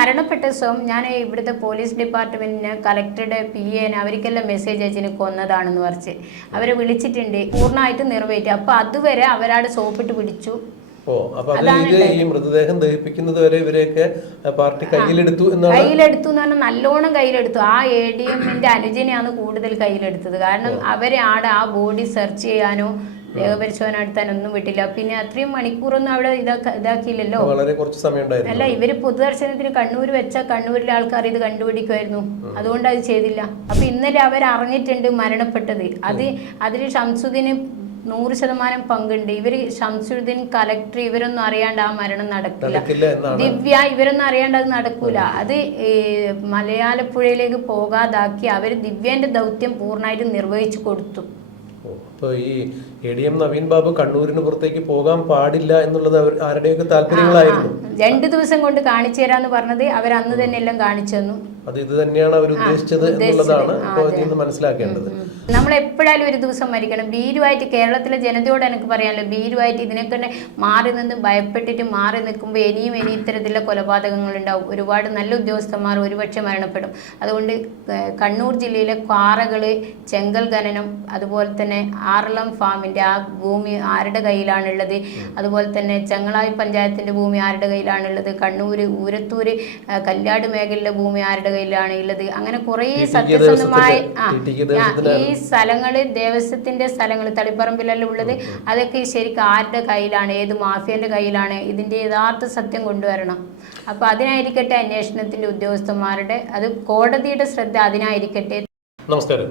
മരണപ്പെട്ട ദിവസം ഞാൻ ഇവിടുത്തെ പോലീസ് ഡിപ്പാർട്ട്മെന്റിന് കളക്ടറുടെ PA അവർക്കെല്ലാം മെസ്സേജ് അയച്ചിന് കൊന്നതാണെന്ന് പറഞ്ഞ് അവരെ വിളിച്ചിട്ടുണ്ട്, പൂർണ്ണമായിട്ട് നിറവേറ്റി. അപ്പൊ അതുവരെ അവരാട് സോപ്പിട്ട് പിടിച്ചു. അപ്പൊ ഈ മൃതദേഹം ദഹിപ്പിക്കുന്നത് വരെ ഇവരെയൊക്കെ പാർട്ടി കയ്യിലെടുത്തു എന്ന് പറഞ്ഞാൽ നല്ലോണം കയ്യിലെടുത്തു. ആ ADMന്റെ അനുജനെയാണ് കൂടുതൽ കയ്യിലെടുത്തത്. കാരണം അവരെ ആടെ ആ ബോഡി സെർച്ച് ചെയ്യാനോ ദേഹപരിശോധന നടത്താനൊന്നും വിട്ടില്ല. പിന്നെ അത്രയും മണിക്കൂറൊന്നും അവിടെ ഇതാക്കിയില്ലല്ലോ. വളരെ കുറച്ച് സമയം ഉണ്ടായിരുന്നു. അല്ല, ഇവര് പൊതുദർശനത്തിന് കണ്ണൂർ വെച്ചാൽ കണ്ണൂരിലെ ആൾക്കാർ ഇത് കണ്ടുപിടിക്കുമായിരുന്നു. അതുകൊണ്ട് അത് ചെയ്തില്ല. അപ്പൊ ഇന്നലെ അവർ അറിഞ്ഞിട്ടുണ്ട് മരണപ്പെട്ടത്. അതിൽ ഷംസുദ്ദീന് 100% പങ്കുണ്ട്. ഇവര് ഷംസുദ്ദീൻ, കളക്ടർ ഇവരൊന്നും അറിയാണ്ട് ആ മരണം നടക്കില്ല. ദിവ്യ ഇവരൊന്നും അറിയാണ്ട് അത് നടക്കൂല. അത് മലയാളപ്പുഴയിലേക്ക് പോകാതാക്കി അവര് ദിവ്യന്റെ ദൗത്യം പൂർണ്ണമായിട്ട് നിർവഹിച്ചു കൊടുത്തു. അപ്പോൾ ഈ ADM നവീൻ ബാബു കണ്ണൂരിന് പുറത്തേക്ക് പോകാൻ പാടില്ല എന്നുള്ളത് ആരുടെയൊക്കെ താല്പര്യങ്ങളായിരുന്നു. 2 ദിവസം കൊണ്ട് കാണിച്ചു തരാന്ന് പറഞ്ഞത് അവർ അന്ന് തന്നെ എല്ലാം കാണിച്ചു തന്നു. അത് ഇത് തന്നെയാണ് അവർ ഉദ്ദേശിച്ചത് എന്നുള്ളതാണ് ഇപ്പോൾ മനസ്സിലാക്കേണ്ടത്. നമ്മൾ എപ്പോഴായാലും ഒരു ദിവസം മരിക്കണം. ഭീരുവായിട്ട് കേരളത്തിലെ ജനതയോട് എനിക്ക് പറയാമല്ലോ, ഭീരുവായിട്ട് ഇതിനൊക്കെ മാറി നിന്ന് ഭയപ്പെട്ടിട്ട് മാറി നിൽക്കുമ്പോൾ ഇനിയും ഇത്തരത്തിലുള്ള കൊലപാതകങ്ങൾ ഉണ്ടാവും. ഒരുപാട് നല്ല ഉദ്യോഗസ്ഥന്മാർ ഒരുപക്ഷെ മരണപ്പെടും. അതുകൊണ്ട് കണ്ണൂർ ജില്ലയിലെ പാറകള്, ചെങ്കൽ ഖനനം, അതുപോലെ തന്നെ ആറളം ഫാമിന്റെ ആ ഭൂമി ആരുടെ കയ്യിലാണുള്ളത്, അതുപോലെ തന്നെ ചെങ്ങളായി പഞ്ചായത്തിന്റെ ഭൂമി ആരുടെ കയ്യിലാണുള്ളത്, കണ്ണൂര് ഊരത്തൂര് കല്ലാട് മേഖലയിലെ ഭൂമി ആരുടെ കയ്യിലാണ് ഉള്ളത്, അങ്ങനെ കുറേ സത്യസന്ധമായ ഈ സ്ഥലങ്ങള് ദേവസ്വത്തിന്റെ സ്ഥലങ്ങൾ തളിപ്പറമ്പിലെല്ലാം ഉള്ളത്, അതൊക്കെ ശരിക്കും ആരുടെ കയ്യിലാണ്, ഏത് മാഫിയന്റെ കയ്യിലാണ്, ഇതിന്റെ യഥാർത്ഥ സത്യം കൊണ്ടുവരണം. അപ്പൊ അതിനായിരിക്കട്ടെ അന്വേഷണത്തിന്റെ ഉദ്യോഗസ്ഥന്മാരുടെ, അത് കോടതിയുടെ ശ്രദ്ധ അതിനായിരിക്കട്ടെ. നമസ്കാരം.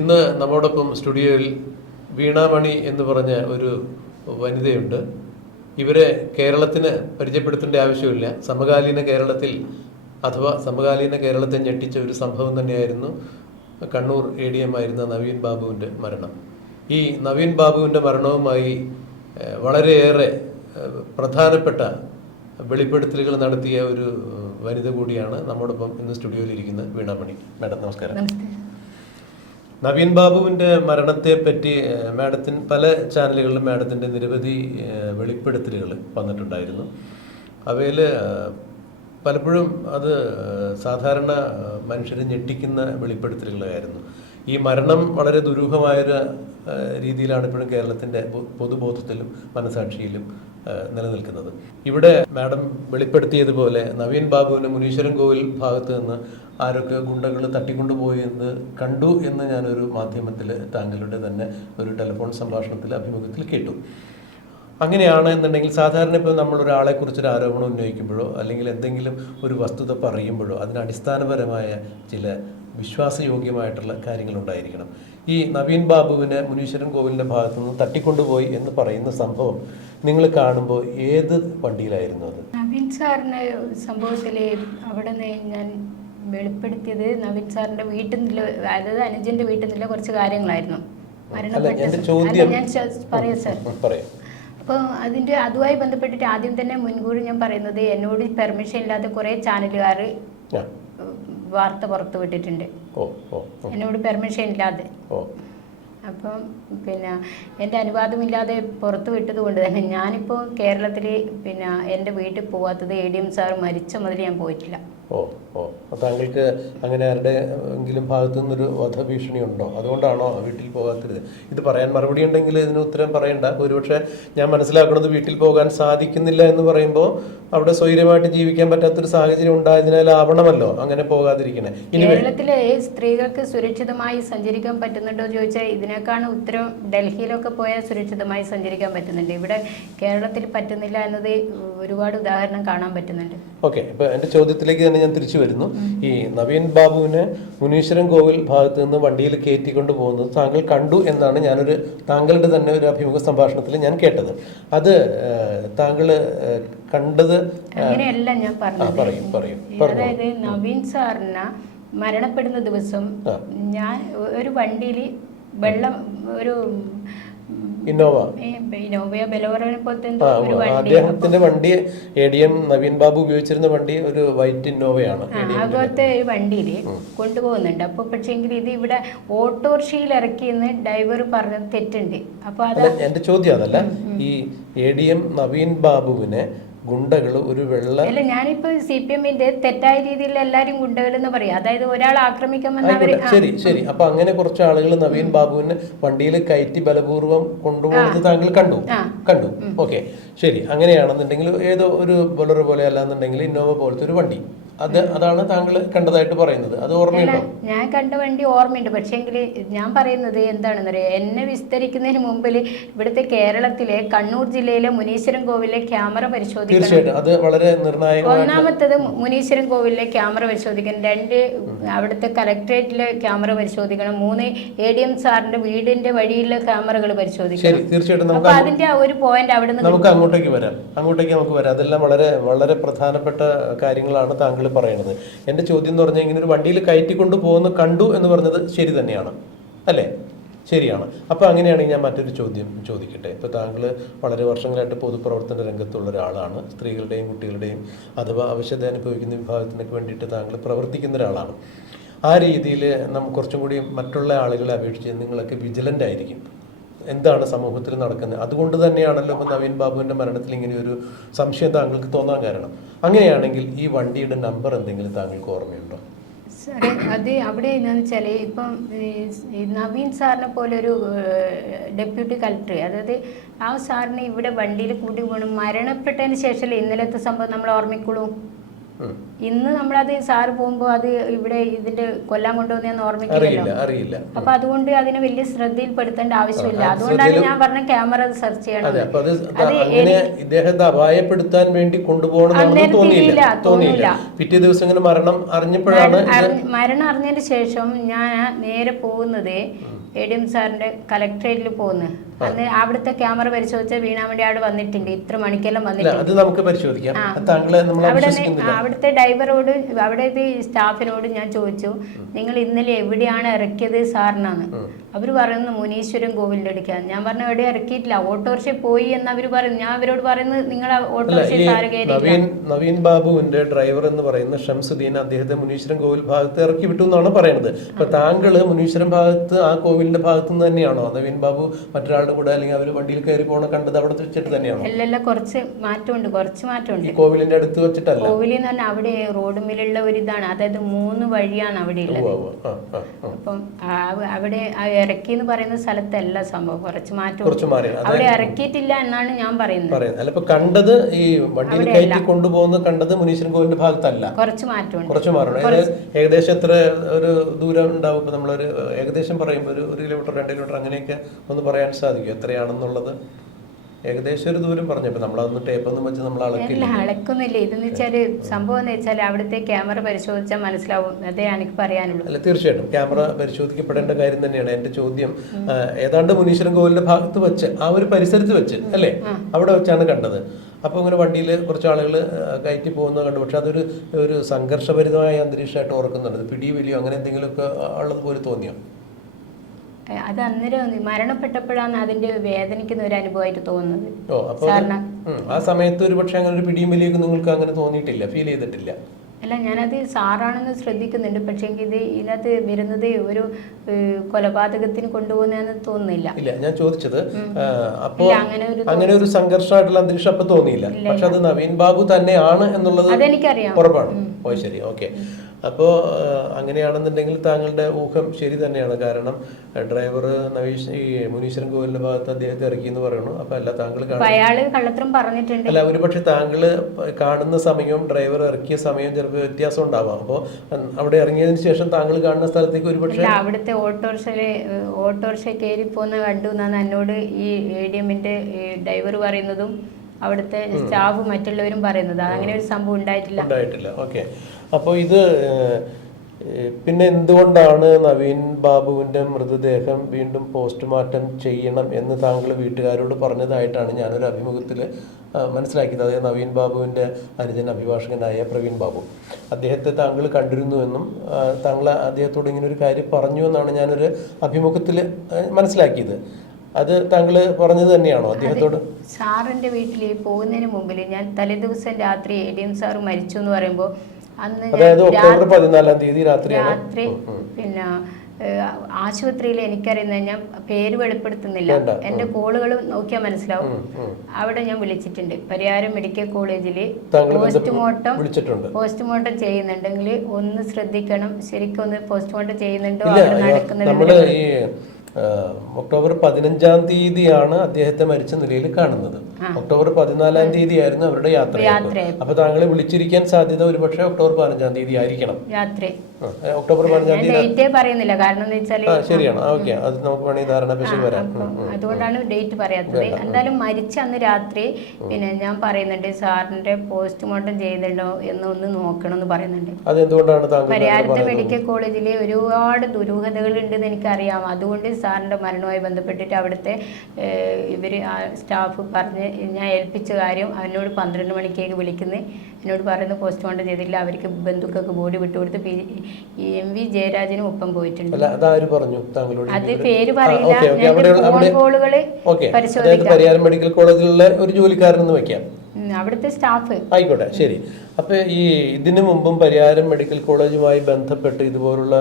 ഇന്ന് നമ്മോടൊപ്പം സ്റ്റുഡിയോയിൽ വീണാമണി എന്ന് പറഞ്ഞ ഒരു വനിതയുണ്ട്. ഇവരെ കേരളത്തിന് പരിചയപ്പെടുത്തേണ്ട ആവശ്യമില്ല. സമകാലീന കേരളത്തിൽ അഥവാ സമകാലീന കേരളത്തെ ഞെട്ടിച്ച ഒരു സംഭവം തന്നെയായിരുന്നു കണ്ണൂർ ADM ആയിരുന്ന നവീൻ ബാബുവിൻ്റെ മരണം. ഈ നവീൻ ബാബുവിൻ്റെ മരണവുമായി വളരെയേറെ പ്രധാനപ്പെട്ട വെളിപ്പെടുത്തലുകൾ നടത്തിയ ഒരു വനിത കൂടിയാണ് നമ്മോടൊപ്പം ഇന്ന് സ്റ്റുഡിയോയിലിരിക്കുന്ന വീണാമണി. മാഡം നമസ്കാരം. നവീൻ ബാബുവിൻ്റെ മരണത്തെ പറ്റി മാഡത്തിന് പല ചാനലുകളിലും മാഡത്തിൻ്റെ നിരവധി വെളിപ്പെടുത്തലുകൾ വന്നിട്ടുണ്ടായിരുന്നു. അവയിൽ പലപ്പോഴും അത് സാധാരണ മനുഷ്യരെ ഞെട്ടിക്കുന്ന വെളിപ്പെടുത്തലുകളായിരുന്നു. ഈ മരണം വളരെ ദുരൂഹമായൊരു രീതിയിലാണ് ഇപ്പോഴും കേരളത്തിൻ്റെ പൊതുബോധത്തിലും മനസാക്ഷിയിലും നിലനിൽക്കുന്നത്. ഇവിടെ മാഡം വെളിപ്പെടുത്തിയതുപോലെ നവീൻ ബാബുവിന് മുനീശ്വരൻ കോവിൽ ഭാഗത്ത് നിന്ന് ആരൊക്കെ ഗുണ്ടകൾ തട്ടിക്കൊണ്ടുപോയി എന്ന് കണ്ടു എന്ന് ഞാനൊരു മാധ്യമത്തിൽ താങ്കളുടെ തന്നെ ഒരു ടെലിഫോൺ സംഭാഷണത്തിൽ അഭിമുഖത്തിൽ കേട്ടു. അങ്ങനെയാണ് എന്നുണ്ടെങ്കിൽ സാധാരണ ഇപ്പോൾ നമ്മളൊരാളെ കുറിച്ചൊരു ആരോപണം ഉന്നയിക്കുമ്പോഴോ അല്ലെങ്കിൽ എന്തെങ്കിലും ഒരു വസ്തുത പറയുമ്പോഴോ അതിന് അടിസ്ഥാനപരമായ ചില വിശ്വാസയോഗ്യമായിട്ടുള്ള കാര്യങ്ങളുണ്ടായിരിക്കണം. ഈ നവീൻ ബാബുവിനെ മുനീശ്വരൻ കോവിലിൻ്റെ ഭാഗത്തു നിന്ന് തട്ടിക്കൊണ്ടുപോയി എന്ന് പറയുന്ന സംഭവം നിങ്ങൾ കാണുമ്പോൾ ഏത് വണ്ടിയിലായിരുന്നു അത്? നവീൻ സാറിൻ്റെ സംഭവത്തിൽ അവിടെ നിന്ന് ഞാൻ വെളിപ്പെടുത്തിയത് നവീൻ സാറിൻ്റെ വീട്ടിൽ നിന്നുള്ള, അതായത് അനുജൻ്റെ വീട്ടിൽ നിന്നുള്ള കുറച്ച് കാര്യങ്ങളായിരുന്നു. പറയാം സാർ. അപ്പോൾ അതുമായി ബന്ധപ്പെട്ടിട്ട് ആദ്യം തന്നെ മുൻകൂർ ഞാൻ പറയുന്നത്, എന്നോട് പെർമിഷൻ ഇല്ലാതെ കുറേ ചാനലുകാർ വാർത്ത പുറത്തു വിട്ടിട്ടുണ്ട്, എന്നോട് പെർമിഷൻ ഇല്ലാതെ. അപ്പം പിന്നെ എൻ്റെ അനുവാദമില്ലാതെ പുറത്തു വിട്ടത് കൊണ്ട് തന്നെ ഞാനിപ്പോൾ കേരളത്തിൽ എൻ്റെ വീട്ടിൽ പോകാത്തത് ADM സാർ മരിച്ച മുതൽ ഞാൻ പോയിട്ടില്ല. താങ്കൾക്ക് അങ്ങനെ ആരുടെ എങ്കിലും ഭാഗത്തു നിന്നൊരു വധഭീഷണി ഉണ്ടോ? അതുകൊണ്ടാണോ വീട്ടിൽ പോകാത്തത്? ഇത് പറയാൻ മറുപടി ഉണ്ടെങ്കിൽ ഇതിന് ഉത്തരം പറയണ്ട. ഒരുപക്ഷെ ഞാൻ മനസ്സിലാക്കുന്നത് വീട്ടിൽ പോകാൻ സാധിക്കുന്നില്ല എന്ന് പറയുമ്പോൾ അവിടെ സ്വൈര്യമായിട്ട് ജീവിക്കാൻ പറ്റാത്തൊരു സാഹചര്യം ഉണ്ടായതിനാലാവണമല്ലോ അങ്ങനെ പോകാതിരിക്കണേ. കേരളത്തിലെ സ്ത്രീകൾക്ക് സുരക്ഷിതമായി സഞ്ചരിക്കാൻ പറ്റുന്നുണ്ടോ ചോദിച്ചാൽ ഇതിനേക്കാണ് ഉത്തരം. ഡൽഹിയിലൊക്കെ പോയാൽ സുരക്ഷിതമായി സഞ്ചരിക്കാൻ പറ്റുന്നുണ്ട്, ഇവിടെ കേരളത്തിൽ പറ്റുന്നില്ല എന്നത് ഒരുപാട് ഉദാഹരണം കാണാൻ പറ്റുന്നുണ്ട്. ഓക്കെ, ഇപ്പൊ എന്റെ ചോദ്യത്തിലേക്ക് തന്നെ ഞാൻ തിരിച്ചു വരുന്നു. ഈ നവീൻ ബാബുവിനെ മുനീശ്വരൻ കോവിൽ ഭാഗത്ത് നിന്ന് വണ്ടിയിൽ കയറ്റിക്കൊണ്ട് പോകുന്നത് താങ്കൾ കണ്ടു എന്നാണ് താങ്കളുടെ തന്നെ ഒരു അഭിമുഖ സംഭാഷണത്തിൽ ഞാൻ കേട്ടത്. അത് താങ്കൾ കണ്ടത് അങ്ങനെയല്ല ഞാൻ പറഞ്ഞു. അതായത് നവീൻ സാറിന് മരണപ്പെടുന്ന ദിവസം ഞാൻ ഒരു വണ്ടിയിൽ വെള്ളം, ഒരു അദ്ദേഹത്തിന്റെ വണ്ടി ADM നവീൻ ബാബു ഉപയോഗിച്ചിരുന്ന വണ്ടി ഒരു വൈറ്റ് ഇന്നോവയാണ്. അതുപോലത്തെ ഒരു വണ്ടിയിൽ കൊണ്ടുപോകുന്നുണ്ട്. അപ്പൊ പക്ഷേങ്കിൽ ഇത് ഇവിടെ ഓട്ടോറിക്ഷയിൽ ഇറക്കിയെന്ന് ഡ്രൈവർ പറഞ്ഞത് തെറ്റുണ്ട്. അപ്പൊ അത് എന്റെ ചോദ്യം അതല്ല. ഈ ADM നവീൻ ബാബുവിനെ ഗുണ്ടകൾ ഒരു വെള്ള അല്ല, ഞാനിപ്പോ CPM തെറ്റായ രീതിയിൽ എല്ലാരും ഗുണ്ടകൾ എന്ന് പറയാം. അതായത് ഒരാൾ ആക്രമിക്കാൻ വന്നവര് ശരി ശരി. അപ്പൊ അങ്ങനെ കുറച്ച് ആളുകൾ നവീൻ ബാബുവിനെ വണ്ടിയിൽ കയറ്റി ബലപൂർവ്വം കൊണ്ടുപോകുന്നത് താങ്കൾ കണ്ടു. ഓക്കെ, ശരി. അങ്ങനെയാണെന്നുണ്ടെങ്കിൽ ഏതോ ഒരു ബൊലറോ പോലെ അല്ലാന്നുണ്ടെങ്കിൽ ഇന്നോവ പോലത്തെ ഒരു വണ്ടി, അതാണ് താങ്കൾ കണ്ടതായിട്ട് പറയുന്നത്. അത് ഓർമ്മയുണ്ടോ? ഞാൻ കണ്ട വണ്ടി ഓർമ്മയുണ്ട്. പക്ഷേങ്കിൽ ഞാൻ പറയുന്നത് എന്താണെന്ന് അറിയാം, എന്നെ വിസ്തരിക്കുന്നതിന് മുമ്പിൽ ഇവിടുത്തെ കേരളത്തിലെ കണ്ണൂർ ജില്ലയിലെ മുനീശ്വരൻ കോവിലെ ക്യാമറ പരിശോധിക്കണം. തീർച്ചയായിട്ടും അത് വളരെ നിർണായകമാണ്. ഒന്നാമത്തത് മുനീശ്വരൻ കോവിലെ ക്യാമറ പരിശോധിക്കണം. 2 അവിടുത്തെ കലക്ട്രേറ്റിലെ ക്യാമറ പരിശോധിക്കണം. 3 ADM സാറിന്റെ വീടിന്റെ വഴിയിലെ ക്യാമറകൾ പരിശോധിക്കണം. തീർച്ചയായിട്ടും അപ്പൊ അതിന്റെ ഒരു പോയിന്റ് അവിടെ നിന്ന് നമുക്ക് അങ്ങോട്ടേക്ക് നമുക്ക് വരാം. അതെല്ലാം വളരെ വളരെ പ്രധാനപ്പെട്ട കാര്യങ്ങളാണ് താങ്കൾ പറയുന്നത്. എന്റെ ചോദ്യം എന്ന് പറഞ്ഞാൽ ഇങ്ങനെ ഒരു വണ്ടിയിൽ കയറ്റിക്കൊണ്ട് പോകുന്ന കണ്ടു എന്ന് പറഞ്ഞത് ശരി തന്നെയാണ് അല്ലേ? ശരിയാണ്. അപ്പോൾ അങ്ങനെയാണെങ്കിൽ ഞാൻ മറ്റൊരു ചോദ്യം ചോദിക്കട്ടെ. ഇപ്പോൾ താങ്കൾ വളരെ വർഷങ്ങളായിട്ട് പൊതുപ്രവർത്തന രംഗത്തുള്ള ഒരാളാണ്. സ്ത്രീകളുടെയും കുട്ടികളുടെയും അഥവാ അവശത അനുഭവിക്കുന്ന വിഭാഗത്തിനൊക്കെ വേണ്ടിയിട്ട് താങ്കൾ പ്രവർത്തിക്കുന്ന ഒരാളാണ്. ആ രീതിയിൽ നമുക്ക് കുറച്ചും കൂടി മറ്റുള്ള ആളുകളെ അപേക്ഷിച്ച് നിങ്ങളൊക്കെ വിജിലൻ്റ് ആയിരിക്കും. എന്താണ് സമൂഹത്തിൽ നടക്കുന്നത്? അതുകൊണ്ട് തന്നെയാണല്ലോ ഇപ്പോൾ നവീൻ ബാബുവിൻ്റെ മരണത്തിൽ ഇങ്ങനെ ഒരു സംശയം താങ്കൾക്ക് തോന്നാൻ കാരണം. അങ്ങനെയാണെങ്കിൽ ഈ വണ്ടിയുടെ നമ്പർ എന്തെങ്കിലും താങ്കൾക്ക് ഓർമ്മയുണ്ടോ? സാറേ, അത് അവിടെ എന്താണെന്ന് വെച്ചാൽ ഇപ്പം നവീൻ സാറിനെ പോലെ ഒരു ഡെപ്യൂട്ടി കളക്ടർ, അതായത് ആ സാറിന് ഇവിടെ വണ്ടിയിൽ കൂട്ടി പോകണം. മരണപ്പെട്ടതിന് ശേഷമല്ലേ ഇന്നലത്തെ സംഭവം നമ്മൾ ഓർമ്മിക്കുള്ളൂ. ഇന്ന് നമ്മളത് സാറ് പോകുമ്പോ അത് ഇവിടെ ഇതിന്റെ കൊല്ലാൻ കൊണ്ടുവന്നെന്ന് ഓർമ്മിക്കില്ലല്ലോ. അപ്പൊ അതുകൊണ്ട് അതിനെ വലിയ ശ്രദ്ധയിൽപ്പെടുത്തേണ്ട ആവശ്യമില്ല. അതുകൊണ്ടാണ് ഞാൻ പറഞ്ഞ ക്യാമറ സെർച്ച് ചെയ്യണം. ഇദ്ദേഹത്തെ അപായപ്പെടുത്താൻ വേണ്ടി തോന്നിയില്ല. പിറ്റേ ദിവസം ഇങ്ങനെ മരണം അറിഞ്ഞതിന് ശേഷം ഞാൻ നേരെ പോകുന്നത് ADM സാറിന്റെ കലക്ട്രേറ്റിൽ പോകുന്നത്. അന്ന് അവിടുത്തെ ക്യാമറ പരിശോധിച്ച വീണാൻ വേണ്ടി അവിടെ വന്നിട്ടുണ്ട്. ഇത്ര മണിക്കെല്ലാം വന്നിട്ടുണ്ട്. അവിടുത്തെ ഡ്രൈവറോട് അവിടുത്തെ സ്റ്റാഫിനോട് ഞാൻ ചോദിച്ചു, നിങ്ങൾ ഇന്നലെ എവിടെയാണ് ഇറക്കിയത് സാറിനാണ്. അവർ പറയുന്നു മുനീശ്വരൻ കോവിലിന്റെ അടുക്കാൻ. ഞാൻ പറഞ്ഞു എവിടെ ഇറക്കിയിട്ടില്ല, ഓട്ടോറിക്ഷ പോയി എന്ന് അവർ പറയുന്നു. ഞാൻ അവരോട് പറയുന്നത് നിങ്ങൾ ഓട്ടോറിക്ഷ സാറ് കയറി. നവീൻ ബാബുവിന്റെ ഡ്രൈവർ എന്ന് പറയുന്ന ഷംസുദ്ദീൻ അദ്ദേഹത്തെ മുനീശ്വരൻ കോവിൽ ഭാഗത്ത് ഇറക്കി വിട്ടു എന്നാണ് പറയുന്നത്. അപ്പൊ താങ്കള് മുനീശ്വരൻ ഭാഗത്ത് ആ കോവിലിന്റെ ഭാഗത്ത് നിന്ന് തന്നെയാണോ നവീൻ ബാബു മറ്റൊരാളുടെ കൂടെ അല്ലെങ്കിൽ അവർ വണ്ടിയിൽ കയറി പോകണ കണ്ടത് അവിടെ വെച്ചിട്ട് തന്നെയാണോ? അല്ലല്ല, കുറച്ച് മാറ്റമുണ്ട്. കോവിലിന്റെ അടുത്ത് വെച്ചിട്ടല്ല. കോവിൽ എന്ന് പറഞ്ഞാൽ അവിടെ റോഡുമിലുള്ള ഒരു ഇതാണ്, അതായത് 3 വഴിയാണ് അവിടെ ഉള്ളത്. അപ്പം അവിടെ ഇറക്കി എന്ന് പറയുന്ന സ്ഥലത്തല്ല സംഭവം, കുറച്ച് മാറ്റം. അവിടെ ഇറക്കിയിട്ടില്ല എന്നാണ് ഞാൻ പറയുന്നത്. കണ്ടത് ഈ വണ്ടിയിൽ കയറ്റി കൊണ്ടുപോകുന്നത് കണ്ടത് മുനീശ്വരൻ കോവിലിന്റെ ഭാഗത്തല്ല. കുറച്ച് മാറ്റമുണ്ട്. ഏകദേശം എത്ര ഒരു ദൂരം ഉണ്ടാവും? ഇപ്പൊ നമ്മളൊരു ഏകദേശം പറയുമ്പോൾ ഒരു 1 കിലോമീറ്റർ 2 കിലോമീറ്റർ അങ്ങനെയൊക്കെ ഒന്ന് പറയാൻ സാധിക്കും എത്രയാണെന്നുള്ളത്? ഏകദേശം ഒരു ദൂരം പറഞ്ഞപ്പോ നമ്മളതൊന്ന് ടേപ്പൊന്നും വെച്ച് നമ്മൾ അളക്കുന്നില്ല. ഇതെന്ന് വെച്ചാല് സംഭവം എന്ന് വെച്ചാൽ അവിടുത്തെ ക്യാമറ പരിശോധിച്ചാൽ മനസ്സിലാവും. അതേ എനിക്ക് പറയാനുള്ളൂ. അല്ല, തീർച്ചയായിട്ടും ക്യാമറ പരിശോധിക്കപ്പെടേണ്ട കാര്യം തന്നെയാണ്. എന്റെ ചോദ്യം ഏതാണ്ട് മുനീശ്വരൻ കോവിലിന്റെ ഭാഗത്ത് വെച്ച് ആ ഒരു പരിസരത്ത് വെച്ച് അല്ലേ, അവിടെ വെച്ചാണ് കണ്ടത്. അപ്പോൾ ഇങ്ങനെ വണ്ടിയിൽ കുറച്ച് ആളുകൾ കയറ്റി പോകുന്നത് കണ്ടു. പക്ഷെ ഒരു സംഘർഷഭരിതമായ അന്തരീക്ഷമായിട്ട് ഓർക്കുന്നുണ്ട്. പിടിവലിയോ അങ്ങനെ എന്തെങ്കിലുമൊക്കെ ഉള്ളത് പോലെ തോന്നിയോ? അത് അന്നേരം മരണപ്പെട്ടപ്പോഴാണ് അതിന്റെ വേദനിക്കുന്ന ഒരു അനുഭവമായിട്ട് തോന്നുന്നത്. ആ സമയത്ത് ഒരു പക്ഷെ അങ്ങനെ ഒരു പിടിയും വലിയൊക്കെ നിങ്ങൾക്ക് അങ്ങനെ തോന്നിയിട്ടില്ല, ഫീൽ ചെയ്തിട്ടില്ല? അല്ല, ഞാനത് സാറാണെന്ന് ശ്രദ്ധിക്കുന്നുണ്ട്. പക്ഷേ ഇതിനകത്ത് വരുന്നത് ഒരു കൊലപാതകത്തിന് കൊണ്ടുപോകുന്നതെന്ന് തോന്നുന്നില്ല. ഇല്ല, ഞാൻ ചോദിച്ചത് അപ്പോ അങ്ങനെ ഒരു സംഘർഷമായിട്ടുള്ള അന്തരീക്ഷം അപ്പൊ തോന്നിയില്ല. പക്ഷെ അത് നവീൻ ബാബു തന്നെയാണ് എന്നുള്ളത് അതെനിക്കറിയാം, ഉറപ്പാണ്. ഓ ശരി, ഓക്കെ. അപ്പോൾ അങ്ങനെയാണെന്നുണ്ടെങ്കിൽ താങ്കളുടെ ഊഹം ശരി തന്നെയാണ്. കാരണം ഡ്രൈവർ ഈ മുനീശ്വരൻ കോവിലിന്റെ ഭാഗത്ത് അദ്ദേഹത്തെ ഇറക്കി എന്ന് പറയുന്നു. അപ്പൊ അല്ല, താങ്കൾ അല്ല, ഒരുപക്ഷെ താങ്കൾ കാണുന്ന സമയവും ഡ്രൈവർ ഇറക്കിയ സമയവും ചിലപ്പോൾ വ്യത്യാസം ഉണ്ടാവാം. അപ്പോൾ അവിടെ ഇറങ്ങിയതിന് ശേഷം താങ്കൾ കാണുന്ന സ്ഥലത്തേക്ക് ഒരുപക്ഷെ അവിടുത്തെ ഓട്ടോറിക്ഷ കയറി പോകുന്ന കണ്ടു എന്നാണ് എന്നോട് ഈ ADMന്റെ ഡ്രൈവർ പറയുന്നതും അവിടുത്തെ സ്റ്റാഫ് മറ്റുള്ളവരും പറയുന്നത്. അങ്ങനെ ഒരു സംഭവം ഉണ്ടായിട്ടില്ല. ഓക്കെ. അപ്പോൾ ഇത് പിന്നെ എന്തുകൊണ്ടാണ് നവീൻ ബാബുവിൻ്റെ മൃതദേഹം വീണ്ടും പോസ്റ്റ്മോർട്ടം ചെയ്യണം എന്ന് താങ്കൾ വീട്ടുകാരോട് പറഞ്ഞതായിട്ടാണ് ഞാനൊരു അഭിമുഖത്തിൽ മനസ്സിലാക്കിയത്. അതായത് നവീൻ ബാബുവിൻ്റെ അനുജൻ അഭിഭാഷകനായ പ്രവീൺ ബാബു, അദ്ദേഹത്തെ താങ്കൾ കണ്ടിരുന്നുവെന്നും താങ്കൾ അദ്ദേഹത്തോട് ഇങ്ങനെ ഒരു കാര്യം പറഞ്ഞു എന്നാണ് ഞാനൊരു അഭിമുഖത്തിൽ മനസ്സിലാക്കിയത്. അത് താങ്കൾ പറഞ്ഞത് തന്നെയാണോ അദ്ദേഹത്തോട്? സാറിന്റെ വീട്ടിൽ പോകുന്നതിന് മുമ്പിൽ ഞാൻ തലേദിവസം രാത്രി ADM സാർ മരിച്ചു എന്ന് പറയുമ്പോൾ അന്ന് അതായത് ഒക്ടോബർ 14 രാത്രി പിന്നെ ആശുപത്രിയിൽ എനിക്കറിയുന്ന ഞാൻ പേര് വെളിപ്പെടുത്തുന്നില്ല, എൻ്റെ കോളുകൾ നോക്കിയാൽ മനസ്സിലാവും. അവിടെ ഞാൻ വിളിച്ചിട്ടുണ്ട്. പരിയാരം മെഡിക്കൽ കോളേജിൽ പോസ്റ്റ്മോർട്ടം ചെയ്യുന്നുണ്ടെങ്കിൽ ഒന്ന് ശ്രദ്ധിക്കണം, ശരിക്കും ഒന്ന് പോസ്റ്റ്മോർട്ടം ചെയ്യുന്നുണ്ടോ, അവിടെ നടക്കുന്നത്. ഒക്ടോബർ 15-ാം തീയതിയാണ് അദ്ദേഹത്തെ മരിച്ച നിലയിൽ കാണുന്നത്. ഒക്ടോബർ 14-ാം തീയതി ആയിരുന്നു അവരുടെ യാത്ര. അപ്പൊ താങ്കളെ വിളിച്ചിരിക്കാൻ സാധ്യത ഒരുപക്ഷെ ഒക്ടോബർ 15-ാം തീയതി ആയിരിക്കണം. ഒക്ടോബർ 15-ാം തീയതി പറയുന്നില്ല, കാരണം ശരിയാണ്. ഓക്കെ, അത് നമുക്ക് വേണമെങ്കിൽ ധാരണ വരാം. അതുകൊണ്ടാണ് ഡേറ്റ് പറയാത്തത്. എന്തായാലും മരിച്ച അന്ന് രാത്രി പിന്നെ ഞാൻ പറയുന്നുണ്ട്, സാറിന്റെ പോസ്റ്റ്മോർട്ടം ചെയ്യുന്നുണ്ടോ ഒന്ന് നോക്കണം എന്ന് പറയുന്നുണ്ട്. അതെന്തുകൊണ്ടാണ്? പരിയാരത്തെ മെഡിക്കൽ കോളേജിൽ ഒരുപാട് ദുരൂഹതകൾ ഉണ്ടെന്ന് എനിക്കറിയാം. അതുകൊണ്ട് സാറിന്റെ മരണവുമായി ബന്ധപ്പെട്ടിട്ട് അവിടുത്തെ ഇവര് സ്റ്റാഫ് പറഞ്ഞ് ഞാൻ ഏൽപ്പിച്ച കാര്യം അവനോട് 12 മണിക്കേക്ക് വിളിക്കുന്നത്, എന്നോട് പറയുന്നത് പോസ്റ്റ്മോർട്ടം ചെയ്തില്ല, അവർക്ക് ബന്ധുക്കൾക്ക് ബോഡി വിട്ടുകൊടുത്ത് MV ജയരാജനും ഒപ്പം പോയിട്ടുണ്ട്. അത് പേര് പറയില്ല, ഫോൺ കോളുകള് പരിയാരം മെഡിക്കൽ കോളേജിലുള്ള ഒരു ജോലിക്കാരനെന്ന് വെക്കാം, അവിടുത്തെ സ്റ്റാഫ്. ആയിക്കോട്ടെ, ശരി. അപ്പൊ ഇതിനു മുമ്പും പരിയാരം മെഡിക്കൽ കോളേജുമായി ബന്ധപ്പെട്ട് ഇതുപോലുള്ള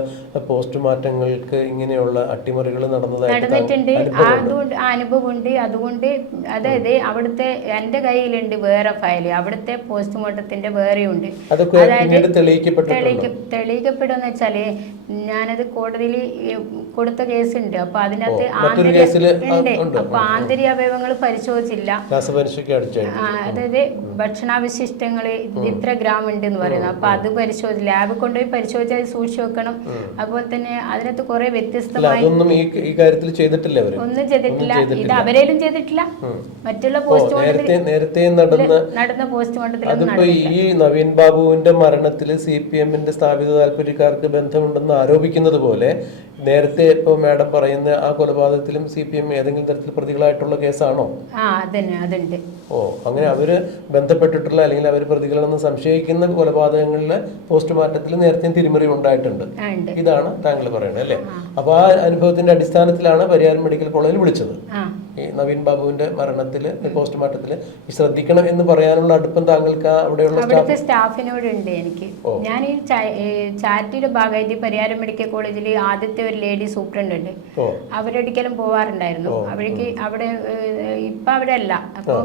പോസ്റ്റ്മോർട്ടങ്ങൾക്ക് ഇങ്ങനെയുള്ള അട്ടിമറികൾ നടന്നിട്ടുണ്ട്. അതുകൊണ്ട് അനുഭവമുണ്ട്. അതുകൊണ്ട് അതായത് അവിടുത്തെ എന്റെ കയ്യിലുണ്ട് വേറെ ഫയല്, അവിടുത്തെ പോസ്റ്റ്മോർട്ടത്തിന്റെ വേറെയുണ്ട്. അതായത് തെളിയിക്കപ്പെടുമെന്ന് വെച്ചാല് ഞാനത് കോടതിയിൽ കൊടുത്ത കേസുണ്ട്. അപ്പൊ അതിനകത്ത് ഉണ്ട്. അപ്പൊ ആന്തരിക അവയവങ്ങൾ പരിശോധിച്ചില്ല. അതായത് ഭക്ഷണാവശിഷ്ടങ്ങള് ഇത്ര ഗ്രാം ഉണ്ട് എന്ന് പറയുന്നത്. അപ്പൊ അത് പരിശോധിച്ച് ലാബിൽ കൊണ്ടുപോയി പരിശോധിച്ച് അത് സൂക്ഷിച്ചു വെക്കണം. അതുപോലെ തന്നെ അതിനകത്ത് കുറെ വ്യത്യസ്തമായി ഒന്നും ചെയ്തിട്ടില്ല. ഇത് അവരേലും ചെയ്തിട്ടില്ല. മറ്റുള്ള നേരത്തെ നടന്ന പോസ്റ്റ്മോർട്ടത്തിൽ ഈ നവീൻ ബാബുവിന്റെ മരണത്തിൽ CPM-ന്റെ സ്ഥാപിത താല്പര്യക്കാർക്ക് ബന്ധമുണ്ടെന്ന് ആരോപിക്കുന്നത് പോലെ നേരത്തെ ഇപ്പൊ മാഡം പറയുന്ന ആ കൊലപാതകത്തിലും CPM ഏതെങ്കിലും തരത്തിൽ പ്രതികളായിട്ടുള്ള കേസാണോ? അതുണ്ട്. ഓ, അങ്ങനെ അവര് ബന്ധപ്പെട്ടിട്ടുള്ള അല്ലെങ്കിൽ അവർ പ്രതികളെന്ന് സംശയിക്കുന്ന കൊലപാതകങ്ങളില് പോസ്റ്റ്മോർട്ടത്തിൽ നേരത്തെ തിരിമറി ഉണ്ടായിട്ടുണ്ട്. ഇതാണ് താങ്കൾ പറയുന്നത് അല്ലേ? അപ്പൊ ആ അനുഭവത്തിന്റെ അടിസ്ഥാനത്തിലാണ് പരിയാരം മെഡിക്കൽ കോളേജിൽ വിളിച്ചത്. ഈ നവീൻ ബാബുവിന്റെ മരണത്തില് പോസ്റ്റ്മോർട്ടത്തില് ശ്രദ്ധിക്കണം എന്ന് പറയാനുള്ള അടുപ്പം താങ്കൾക്ക് അവിടുത്തെ സ്റ്റാഫിനോട് ഉണ്ട് എനിക്ക്. ഞാൻ ഈ ചാറ്റിയുടെ ഭാഗമായിട്ട് പരിയാരം മെഡിക്കൽ കോളേജിൽ ആദ്യത്തെ ഒരു ലേഡി സൂപ്രണ്ട് ഉണ്ട്, അവരൊരിക്കലും പോവാറുണ്ടായിരുന്നു. അവർക്ക് അവിടെ ഇപ്പൊ അവിടെ അല്ല, അപ്പൊ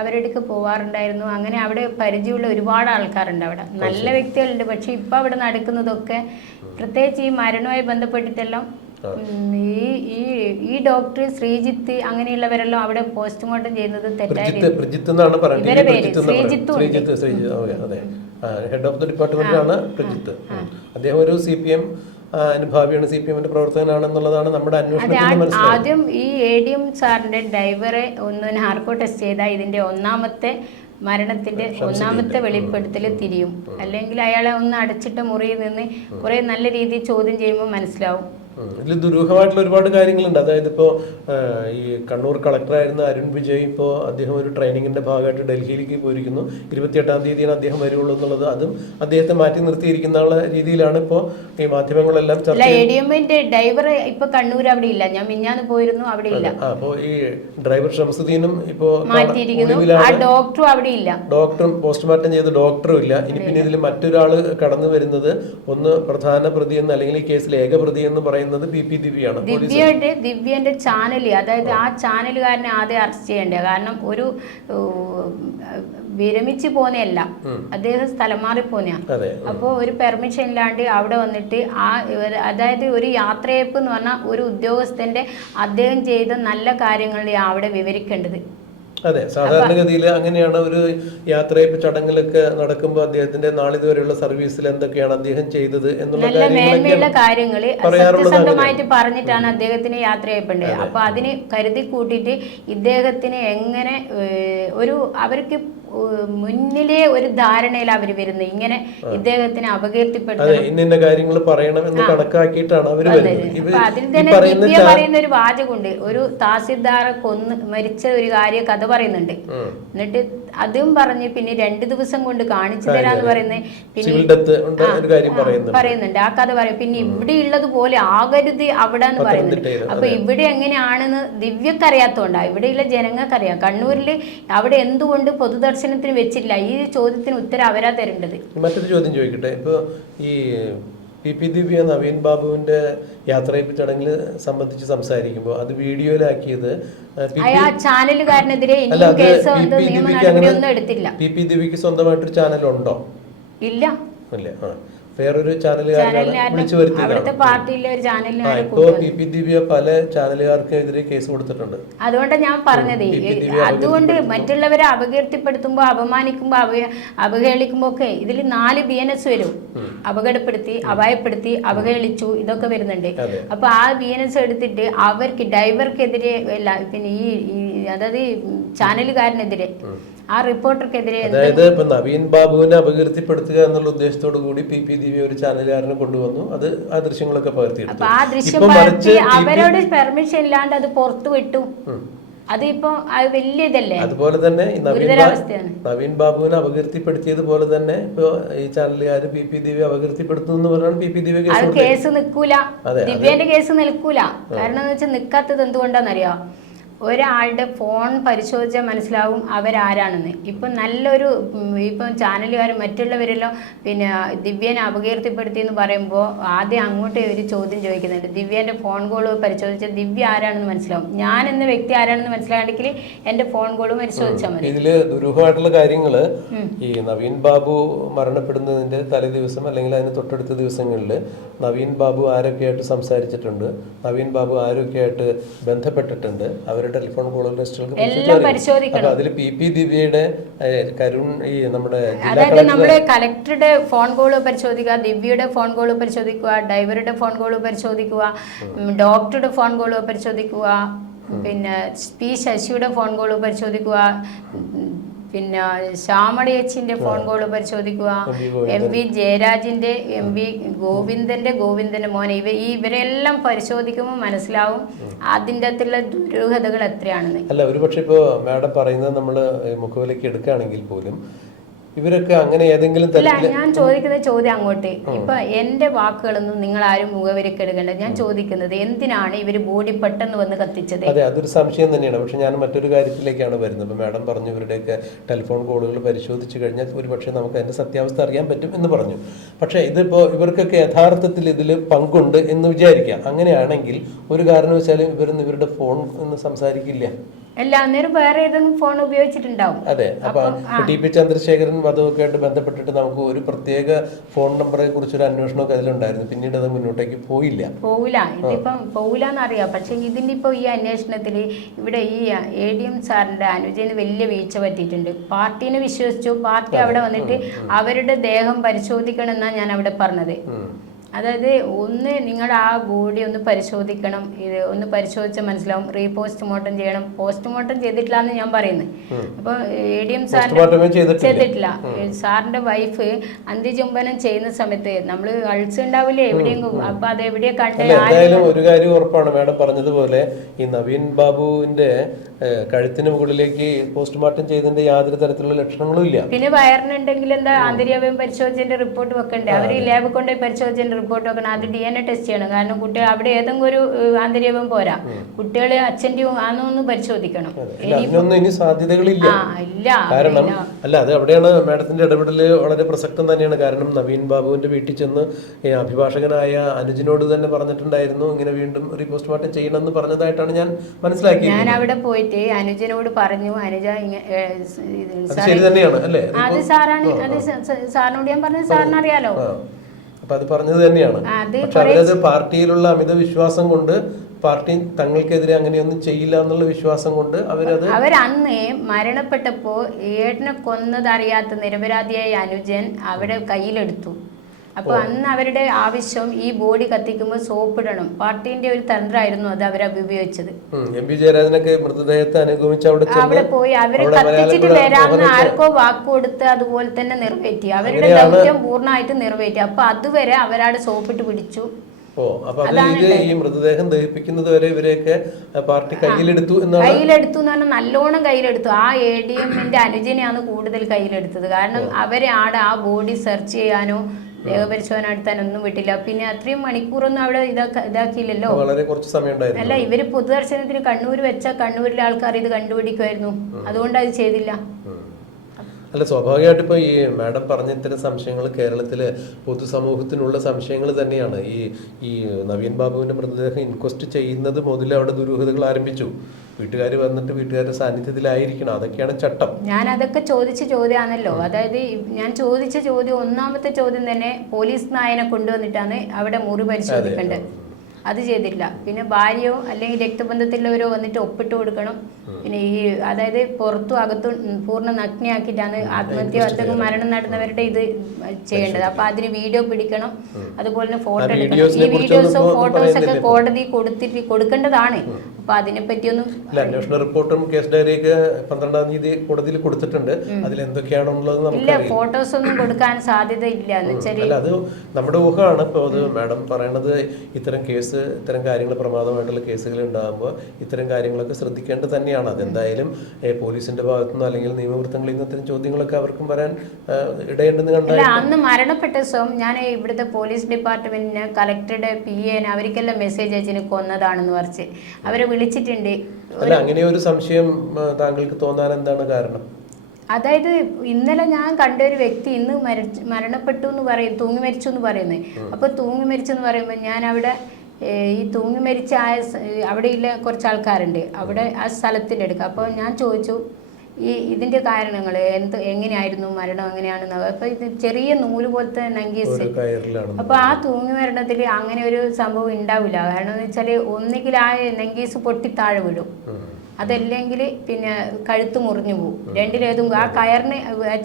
അവരടുക്ക് പോവാറുണ്ടായിരുന്നു. അങ്ങനെ അവിടെ പരിചയമുള്ള ഒരുപാട് ആൾക്കാരുണ്ട്, അവിടെ നല്ല വ്യക്തികളുണ്ട്. പക്ഷെ ഇപ്പൊ അവിടെ നടക്കുന്നതൊക്കെ പ്രത്യേകിച്ച് ഈ മരണവുമായി ബന്ധപ്പെട്ടിട്ടെല്ലാം ഈ ഡോക്ടർ ശ്രീജിത്ത് അങ്ങനെയുള്ളവരെല്ലാം അവിടെ പോസ്റ്റ്മോർട്ടം ചെയ്യുന്നത് തെറ്റായി. ഇവരെ പേര് ശ്രീജിത്തും ഹെഡ് ഓഫ് ദി ഡിപ്പാർട്ട്മെന്റ് ആണ് പ്രജിത്ത്. അദ്ദേഹം ഒരു CPM അനുഭാവിയാണ്, CPM-ന്റെ പ്രവർത്തകനാണെന്നുള്ളതാണ് നമ്മുടെ അന്വേഷണം. ആദ്യം ഈ ADM സാറിന്റെ ഡ്രൈവറെ ഒന്ന് നാർക്കോ ടെസ്റ്റ് ചെയ്താൽ ഇതിന്റെ മരണത്തിന്റെ ഒന്നാമത്തെ വെളിപ്പെടുത്തൽ തിരിയും. അല്ലെങ്കിൽ അയാളെ ഒന്ന് അടച്ചിട്ട മുറിയിൽ നിന്ന് കുറെ നല്ല രീതിയിൽ ചോദ്യം ചെയ്യുമ്പോൾ മനസ്സിലാവും. ഇതിൽ ദുരൂഹമായിട്ടുള്ള ഒരുപാട് കാര്യങ്ങളുണ്ട്. അതായത് ഇപ്പോൾ ഈ കണ്ണൂർ കളക്ടറായിരുന്ന അരുൺ വിജയ് ഇപ്പോൾ അദ്ദേഹം ഒരു ട്രെയിനിങ്ങിന്റെ ഭാഗമായിട്ട് ഡൽഹിയിലേക്ക് പോയിരിക്കുന്നു. 28-ാം തീയതിയാണ് അദ്ദേഹം വരുള്ളൂ എന്നുള്ളത്. അതും അദ്ദേഹത്തെ മാറ്റി നിർത്തിയിരിക്കുന്ന രീതിയിലാണ് ഇപ്പോൾ ഈ മാധ്യമങ്ങളെല്ലാം ചർച്ച. ADM-ന്റെ ഡ്രൈവർ ഇപ്പൊ കണ്ണൂർ അവിടെ ഇല്ല, ഞാൻ മിഞ്ഞാന്ന് പോയിരുന്നു, അവിടെ ഇല്ല. അപ്പോൾ ഈ ഡ്രൈവർ ഷംസുദ്ദീനും ഇപ്പോ മാറ്റിയിരിക്കുന്നു, ആ ഡോക്ടറും അവിടെ ഇല്ല. ഡോക്ടറും പോസ്റ്റ്മോർട്ടം ചെയ്ത ഡോക്ടറും ഇല്ല. ഇനി പിന്നെ ഇതിൽ മറ്റൊരാൾ കടന്നു വരുന്നത്, ഒന്ന് പ്രധാന പ്രതി എന്ന് അല്ലെങ്കിൽ ഈ കേസിൽ ഏക പ്രതി എന്ന് പറയുന്നത് BP ദിവ്യയാണ്. ദിവ്യന്റെ ചാനൽ, അതായത് ആ ചാനലുകാരനെ ആദ്യം അറസ്റ്റ് ചെയ്യേണ്ടത്. കാരണം ഒരു വിരമിച്ച് പോന്നെയല്ല, അദ്ദേഹം സ്ഥലം മാറി പോന്നെയാ. അപ്പോ ഒരു പെർമിഷൻ ഇല്ലാണ്ട് അവിടെ വന്നിട്ട് അതായത് ഒരു യാത്രയപ്പ് എന്ന് പറഞ്ഞാൽ ഒരു ഉദ്യോഗസ്ഥന്റെ അദ്ദേഹം ചെയ്ത നല്ല കാര്യങ്ങൾ അവിടെ വിവരിക്കേണ്ടത്. അതെ, സാധാരണഗതിയിൽ അങ്ങനെയാണ്. ഒരു യാത്രയപ്പ് ചടങ്ങിലൊക്കെ നടക്കുമ്പോൾ അദ്ദേഹത്തിന്റെ നാളിതുവരെയുള്ള സർവീസിൽ എന്തൊക്കെയാണ് അദ്ദേഹം ചെയ്തത് എന്നുള്ള കാര്യങ്ങൾ സത്യസന്ധമായിട്ട് പറഞ്ഞിട്ടാണ് അദ്ദേഹത്തിന് യാത്രയപ്പുണ്ട്. അപ്പൊ അതിന് കരുതി കൂട്ടിയിട്ട് ഇദ്ദേഹത്തിന് എങ്ങനെ അവർക്ക് മുന്നിലെ ഒരു ധാരണയിൽ അവർ വരുന്നത്, ഇങ്ങനെ ഇദ്ദേഹത്തിന് അപകീർത്തിപ്പെടുന്നത്, ഇന്ന കാര്യങ്ങൾ പറയണം എന്ന് കണക്കാക്കിയിട്ടാണ് അവർ വരുന്നത്. അതിൽ തന്നെ ദിവ്യ പറയുന്ന ഒരു വാചകമുണ്ട്, ഒരു തഹസിൽദാറെ മരിച്ച ഒരു കഥ പറയുന്നുണ്ട്. എന്നിട്ട് അതും പറഞ്ഞ് പിന്നെ 2 ദിവസം കൊണ്ട് കാണിച്ചു തരാന്ന് പറയുന്നത് പറയുന്നുണ്ട്. ആ കഥ പറയും. പിന്നെ ഇവിടെ ഉള്ളത് പോലെ ആകരുത് അവിടെ എന്ന് പറയുന്നുണ്ട്. അപ്പൊ ഇവിടെ എങ്ങനെയാണെന്ന് ദിവ്യക്ക് അറിയാത്തോണ്ടാ, ഇവിടെയുള്ള ജനങ്ങൾക്കറിയാം. കണ്ണൂരിൽ അവിടെ എന്തുകൊണ്ട് പൊതുദർശനത്തിന് വെച്ചില്ല, ഈ ചോദ്യത്തിന് ഉത്തരം അവരാ തരേണ്ടത്. മറ്റൊരു ചോദ്യം ചോദിക്കട്ടെ. ഇപ്പൊ ഈ പി ദിവ്യ നവീൻ ബാബുവിന്റെ യാത്രയപ്പ് ചടങ്ങിൽ സംബന്ധിച്ച് സംസാരിക്കുമ്പോൾ അത് വീഡിയോയിലാക്കിയത് ചാനലുകാരനെതിരെ പി ദിവ്യക്ക് സ്വന്തമായിട്ടൊരു ചാനലുണ്ടോ? ഇല്ല. വേറൊരു ചാനലുകാരനെ വിളിച്ചു വരുത്തിയതാണ്. ഇപ്പോ പി ദിവ്യ പല ചാനലുകാർക്കെതിരെ കേസ് കൊടുത്തിട്ടുണ്ട്. അതുകൊണ്ടാണ് ഞാൻ പറഞ്ഞത്, അതുകൊണ്ട് മറ്റുള്ളവരെ അപകീർത്തിപ്പെടുത്തുമ്പോ, അപമാനിക്കുമ്പോ, അവഹേളിക്കുമ്പോ ഒക്കെ ഇതിൽ 4 BNS വരും. അപകടപ്പെടുത്തി, അപായപ്പെടുത്തി, അവഹേളിച്ചു, ഇതൊക്കെ വരുന്നുണ്ട്. അപ്പൊ ആ BNS എടുത്തിട്ട് അവർക്ക് ഡ്രൈവർക്കെതിരെ പിന്നെ ഈ അതായത് ചാനലുകാരനെതിരെ, ആ റിപ്പോർട്ടർക്കെതിരെ, അതായത് ഇപ്പൊ നവീൻ ബാബുവിനെ അപകീർത്തിപ്പെടുത്തുക എന്നുള്ള ഉദ്ദേശത്തോടു കൂടി പി ദിവ്യ ഒരു ചാനലുകാരനെ കൊണ്ടുവന്നു. അത് ആ ദൃശ്യങ്ങളൊക്കെ പകർത്തിയെടുത്തു. ആ ദൃശ്യം പകർത്തി അവരോട് പെർമിഷൻ ഇല്ലാണ്ട് അത് പുറത്തു വിട്ടു. അതിപ്പോ അത് വലിയ ഇതല്ലേ. അതുപോലെ തന്നെ നവീൻ ബാബുവിനെ അപകീർത്തിപ്പെടുത്തിയതുപോലെ തന്നെ ഇപ്പൊ ഈ ചാനലുകാർ പി ദിവ്യ അപകീർത്തിപ്പെടുത്തുന്നു എന്ന് പറഞ്ഞാണ് പി ദിവ്യ കേസ് നിൽക്കൂല. ദിവ്യന്റെ കേസ് നിൽക്കൂല. കാരണം എന്ന് വെച്ചാൽ നിൽക്കാത്തത് എന്തുകൊണ്ടാണെന്നറിയോ? ഒരാളുടെ ഫോൺ പരിശോധിച്ചാൽ മനസ്സിലാവും അവരാരാണെന്ന്. ഇപ്പം നല്ലൊരു ഇപ്പം ചാനലുകാർ മറ്റുള്ളവരെല്ലാം പിന്നെ ദിവ്യനെ അപകീർത്തിപ്പെടുത്തി എന്ന് പറയുമ്പോൾ ആദ്യം അങ്ങോട്ട് ഒരു ചോദ്യം ചോദിക്കുന്നുണ്ട്. ദിവ്യൻ്റെ ഫോൺ കോൾ പരിശോധിച്ചാൽ ദിവ്യ ആരാണെന്ന് മനസ്സിലാവും. ഞാൻ എന്ന വ്യക്തി ആരാണെന്ന് മനസ്സിലാണെങ്കിൽ എൻ്റെ ഫോൺ കോൾ പരിശോധിച്ചാൽ മതി. ഇതില് ദുരൂഹമായിട്ടുള്ള കാര്യങ്ങള് ഈ നവീൻ ബാബു മരണപ്പെടുന്നതിന്റെ തലേ ദിവസം അല്ലെങ്കിൽ അതിന് തൊട്ടടുത്ത ദിവസങ്ങളിൽ നവീൻ ബാബു ആരൊക്കെയായിട്ട് സംസാരിച്ചിട്ടുണ്ട്, നവീൻ ബാബു ആരൊക്കെയായിട്ട് ബന്ധപ്പെട്ടിട്ടുണ്ട്, അവരുടെ ടെലിഫോൺ കോൾ ലിസ്റ്റുകൾ അതിൽ പി ദിവ്യയുടെ കരുൺ ഈ നമ്മുടെ കലക്ടറുടെ ഫോൺ കോൾ പരിശോധിക്കുക, ദിവ്യയുടെ ഫോൺ കോൾ പരിശോധിക്കുക, ഡ്രൈവറുടെ ഫോൺ കോൾ പരിശോധിക്കുക, ഡോക്ടറുടെ ഫോൺ കോൾ പരിശോധിക്കുക, പിന്നെ പി ശശിയുടെ ഫോൺ കോൾ പരിശോധിക്കുക, പിന്നെ ശ്യാമളയച്ചിന്റെ ഫോൺ കോൾ പരിശോധിക്കുക, MV ജയരാജിന്റെ, MV ഗോവിന്ദന്റെ മോനെ, ഇവരെല്ലാം പരിശോധിക്കുമ്പോൾ മനസ്സിലാവും അതിൻ്റെ അകത്തുള്ള ദുരൂഹതകൾ എത്രയാണെന്ന്. അല്ല, ഒരുപക്ഷെ ഇപ്പോ മാഡം പറയുന്നത് നമ്മള് മുഖവിലേക്ക് എടുക്കുകയാണെങ്കിൽ പോലും ഇവരൊക്കെ അങ്ങനെ ഏതെങ്കിലും ഞാൻ ചോദിക്കുന്ന ചോദ്യം അങ്ങോട്ട്, ഇപ്പൊ എന്റെ വാക്കുകളൊന്നും നിങ്ങൾ ആരും മുഖവരക്ക് എടുക്കേണ്ട. ഞാൻ ചോദിക്കുന്നത് എന്തിനാണ് ഇവര് ബോഡി പെട്ടെന്ന് വന്ന് കത്തിച്ചത്? അതെ, അതൊരു സംശയം തന്നെയാണ്. പക്ഷെ ഞാൻ മറ്റൊരു കാര്യത്തിലേക്കാണ് വരുന്നത്. ഇപ്പൊ മാഡം പറഞ്ഞു ഇവരുടെയൊക്കെ ടെലിഫോൺ കോളുകൾ പരിശോധിച്ചു കഴിഞ്ഞാൽ ഒരുപക്ഷെ നമുക്ക് അതിന്റെ സത്യാവസ്ഥ അറിയാൻ പറ്റും എന്ന് പറഞ്ഞു. പക്ഷെ ഇതിപ്പോ ഇവർക്കൊക്കെ യഥാർത്ഥത്തിൽ ഇതിൽ പങ്കുണ്ട് എന്ന് വിചാരിക്കാം. അങ്ങനെയാണെങ്കിൽ ഒരു കാരണവശാലും ഇവരൊന്നും ഇവരുടെ ഫോൺ ഒന്ന് സംസാരിക്കില്ല. അന്നേരം വേറെ ഏതെങ്കിലും ഫോൺ ഉപയോഗിച്ചിട്ടുണ്ടാവും. അതെ, അപ്പൊ ടി.പി. ചന്ദ്രശേഖരൻ വധമൊക്കെ ആയിട്ട് ബന്ധപ്പെട്ടിട്ട് നമുക്ക് ഒരു പ്രത്യേക ഫോൺ നമ്പറെ കുറിച്ചൊരു അന്വേഷണമൊക്കെ അതിലുണ്ടായിരുന്നു. പിന്നീട് അത് മുന്നോട്ടേക്ക് പോയില്ല. ഇതിപ്പം പോവില്ലെന്നറിയാം. പക്ഷെ ഇതിന്റെ ഇപ്പൊ ഈ അന്വേഷണത്തിൽ ഇവിടെ ഈ ADM സാറിന്റെ അനുജന് വലിയ വീഴ്ച പറ്റിയിട്ടുണ്ട്. പാർട്ടിനെ വിശ്വസിച്ചു, പാർട്ടി അവിടെ വന്നിട്ട് അവരുടെ ദേഹം പരിശോധിക്കണം എന്നാണ് ഞാൻ അവിടെ പറഞ്ഞത്. അതായത് ഒന്ന് നിങ്ങൾ ആ ബോഡി ഒന്ന് പരിശോധിക്കണം, ഇത് ഒന്ന് പരിശോധിച്ചാൽ മനസ്സിലാവും. പോസ്റ്റ്മോർട്ടം ചെയ്യണം. പോസ്റ്റ്മോർട്ടം ചെയ്തിട്ടില്ല എന്ന് ഞാൻ പറയുന്നത്. അപ്പൊ ADM സാറിന്റെ ചെയ്തിട്ടില്ല. സാറിന്റെ വൈഫ് അന്ത്യചുംബനം ചെയ്യുന്ന സമയത്ത് നമ്മള് അൾസ് ഉണ്ടാവില്ലേ എവിടെയെങ്കിലും, അപ്പൊ അത് എവിടെയാ കണ്ടാലും ഒരു കാര്യം ഉറപ്പാണ് മാഡം പറഞ്ഞതുപോലെ ഈ നവീൻ ബാബുവിന്റെ കഴുത്തിന് മുകളിലേക്ക് പോസ്റ്റ്മോർട്ടം ചെയ്തതിന്റെ യാതൊരു തരത്തിലുള്ള ലക്ഷണങ്ങളും ഇല്ല. പിന്നെ വയറിനുണ്ടെങ്കിൽ എന്താ ആന്തരികാവയം പരിശോധിച്ചതിന്റെ റിപ്പോർട്ട് വെക്കണ്ടേ? അവർ ലാബ് കൊണ്ടുപോയി പരിശോധിച്ചതിന്റെ റിപ്പോർട്ട് വെക്കണം. അത് DNA ടെസ്റ്റ് ചെയ്യണം. കാരണം കുട്ടികൾ അവിടെ ഏതെങ്കിലും ഒരു ആന്തരികാവയം പോരാ, കുട്ടികളെ അച്ഛൻ്റെയും ആണെന്ന് പരിശോധിക്കണം. ഇനി സാധ്യതകളില്ല. കാരണം അല്ല, അത് അവിടെയാണ് മാഡത്തിന്റെ ഇടപെടൽ വളരെ പ്രസക്തം തന്നെയാണ്. കാരണം നവീൻ ബാബുവിന്റെ വീട്ടിൽ ചെന്ന് അഭിഭാഷകനായ അനുജിനോട് തന്നെ പറഞ്ഞിട്ടുണ്ടായിരുന്നു ഇങ്ങനെ വീണ്ടും പോസ്റ്റ്മോർട്ടം ചെയ്യണമെന്ന് പറഞ്ഞതായിട്ടാണ് ഞാൻ മനസ്സിലാക്കിയത്. ഞാൻ അവിടെ പോയിട്ട് അനുജനോട് പറഞ്ഞു, അനുജ ശരി തന്നെയാണ് അല്ലേ, അത് സാറാണ്, അത് സാറിനോട് ഞാൻ പറഞ്ഞത് സാറിന് അറിയാലോ. അപ്പൊ അത് പറഞ്ഞത് തന്നെയാണ്. പക്ഷെ അവരത് പാർട്ടിയിലുള്ള അമിത വിശ്വാസം കൊണ്ട്, പാർട്ടി തങ്ങൾക്കെതിരെ അങ്ങനെയൊന്നും ചെയ്യില്ല എന്നുള്ള വിശ്വാസം കൊണ്ട് അവരന്ന് മരണപ്പെട്ടപ്പോ ഏട്ടനെ കൊന്നതറിയാത്ത നിരപരാധിയായ അനുജൻ അവിടെ കയ്യിലെടുത്തു. അപ്പൊ അന്ന് അവരുടെ ആവശ്യം ഈ ബോഡി കത്തിക്കുമ്പോൾ സോപ്പിടണം. പാർട്ടിന്റെ ഒരു തന്ത്രമായിരുന്നു അത് അവർ ഉപയോഗിച്ചത്. MP ജയരാജനൊക്കെ മൃതദേഹത്തെ അനുഗമിച്ച് അവിടെ പോയി അവര് കത്തിച്ചിട്ട് വരാമെന്ന് ആർക്കോ വാക്ക് കൊടുത്ത് അതുപോലെ തന്നെ നിറവേറ്റി. അവരുടെ ദൗത്യം പൂർണ്ണമായിട്ട് നിറവേറ്റി. അപ്പൊ അതുവരെ അവരവിടെ സോപ്പിട്ട് പിടിച്ചു. അപ്പൊ ഈ മൃതദേഹം ദഹിപ്പിക്കുന്നത് വരെ ഇവരെയൊക്കെ പാർട്ടി കയ്യിലെടുത്തു എന്ന് പറഞ്ഞാൽ നല്ലോണം കയ്യിലെടുത്തു. ആ ADMന്റെ അനുജനെയാണ് കൂടുതൽ കയ്യിലെടുത്തത്. കാരണം അവരെ ആടെ ആ ബോഡി സെർച്ച് ചെയ്യാനോ ദേഹപരിശോധന നടത്താനൊന്നും വിട്ടില്ല. പിന്നെ അത്രയും മണിക്കൂറൊന്നും അവിടെ ഇതാക്കിയില്ലല്ലോ. വളരെ കുറച്ച് സമയം ഉണ്ടായിരുന്നു. അല്ല, ഇവര് പൊതുദർശനത്തിന് കണ്ണൂർ വെച്ചാൽ കണ്ണൂരിലെ ആൾക്കാർ ഇത് കണ്ടുപിടിക്കുമായിരുന്നു. അതുകൊണ്ട് അത് ചെയ്തില്ല. അല്ല, സ്വാഭാവികമായിട്ട് ഇപ്പോൾ ഈ മാഡം പറഞ്ഞ ഇത്തരം സംശയങ്ങൾ കേരളത്തിലെ പൊതുസമൂഹത്തിനുള്ള സംശയങ്ങൾ തന്നെയാണ്. ഈ നവീൻ ബാബുവിൻ്റെ മൃതദേഹം ഇൻക്വസ്റ്റ് ചെയ്യുന്നത് മുതൽ അവിടെ ദുരൂഹതകൾ ആരംഭിച്ചു. വീട്ടുകാർ വന്നിട്ട് വീട്ടുകാരുടെ സാന്നിധ്യത്തിലായിരിക്കണം, അതൊക്കെയാണ് ചട്ടം. ഞാൻ അതൊക്കെ ചോദിച്ച ചോദ്യമാണല്ലോ. അതായത് ഞാൻ ചോദിച്ച ചോദ്യം, ഒന്നാമത്തെ ചോദ്യം തന്നെ പോലീസ് നായനെ കൊണ്ടുവന്നിട്ടാണ് അവിടെ മുറി പരിശോധിക്കേണ്ടത്. അത് ചെയ്തില്ല. പിന്നെ ഭാര്യയോ അല്ലെങ്കിൽ രക്തബന്ധത്തിലുള്ളവരോ വന്നിട്ട് ഒപ്പിട്ട് കൊടുക്കണം. പിന്നെ ഈ അതായത് പുറത്തും അകത്തും പൂർണ്ണ നഗ്നയാക്കിയിട്ടാണ് ആത്മഹത്യ അല്ലെങ്കിൽ മരണം നടന്നവരുടെ ഇത് ചെയ്യേണ്ടത്. അപ്പൊ അതിന് വീഡിയോ പിടിക്കണം, അതുപോലെ തന്നെ ഫോട്ടോ എടുക്കണം. ഈ വീഡിയോസും ഫോട്ടോസൊക്കെ കോടതി കൊടുക്കേണ്ടതാണ്. അപ്പൊ അതിനെ പറ്റിയൊന്നും അന്വേഷണ റിപ്പോർട്ടും കേസ് ഡയറിയൊക്കെ 12-ാം തീയതി കോടതിയിൽ കൊടുത്തിട്ടുണ്ട്. അതിൽ എന്തൊക്കെയാണെന്നുള്ളത് ഇല്ല, ഫോട്ടോസ് ഒന്നും കൊടുക്കാൻ സാധ്യത ഇല്ല. എന്ന് വെച്ചാൽ അത് നമ്മുടെ ഊഹമാണ്. ഇപ്പോൾ അത് മാഡം പറയണത് ഇത്തരം കാര്യങ്ങൾ പ്രമാദമായിട്ടുള്ള കേസുകൾ ഉണ്ടാകുമ്പോൾ ഇത്തരം കാര്യങ്ങളൊക്കെ ശ്രദ്ധിക്കേണ്ടത് തന്നെയാണ്. അതെന്തായാലും പോലീസിന്റെ ഭാഗത്തുനിന്നോ അല്ലെങ്കിൽ നിയമവൃത്തങ്ങളിൽ നിന്ന് ഇത്തരം ചോദ്യങ്ങളൊക്കെ അവർക്കും വരാൻ ഇടയുണ്ടെന്ന് കണ്ടാൽ. അന്ന് മരണപ്പെട്ട ദിവസം ഞാൻ ഇവിടുത്തെ പോലീസ് ഡിപ്പാർട്ട്മെന്റിന് കളക്ടറുടെ PA അവർക്കെല്ലാം മെസ്സേജ് അയച്ചിന് കൊന്നതാണെന്ന് പറഞ്ഞ് അവരെ വിളിച്ചിട്ടുണ്ട്. അല്ല, അങ്ങനെ ഒരു സംശയം താങ്കൾക്ക് തോന്നാൻ എന്താണ് കാരണം? അതായത് ഇന്നലെ ഞാൻ കണ്ട ഒരു വ്യക്തി ഇന്ന് മരണപ്പെട്ടു എന്ന് പറയും, തൂങ്ങി മരിച്ചു എന്ന് പറയുന്നത്. അപ്പൊ തൂങ്ങി മരിച്ചെന്ന് പറയുമ്പോൾ ഞാൻ അവിടെ ഈ തൂങ്ങി മരിച്ച അവിടെയുള്ള കുറച്ച് ആൾക്കാരുണ്ട്, അവിടെ ആ സ്ഥലത്തിൻ്റെ അടുക്ക. അപ്പോൾ ഞാൻ ചോദിച്ചു ഇതിന്റെ കാരണങ്ങൾ എങ്ങനെയായിരുന്നു, മരണം എങ്ങനെയാണെന്ന്. അപ്പൊ ഇത് ചെറിയ നൂല് പോലത്തെ നങ്കീസ്. അപ്പൊ ആ തൂങ്ങി മരണത്തിൽ അങ്ങനെ ഒരു സംഭവം ഉണ്ടാവില്ല. കാരണം എന്ന് വെച്ചാൽ ഒന്നുകിൽ ആ നങ്കീസ് പൊട്ടി താഴെ വിടും, അതല്ലെങ്കിൽ പിന്നെ കഴുത്ത് മുറിഞ്ഞു പോകും. രണ്ടിലേതും. ആ കയറിന്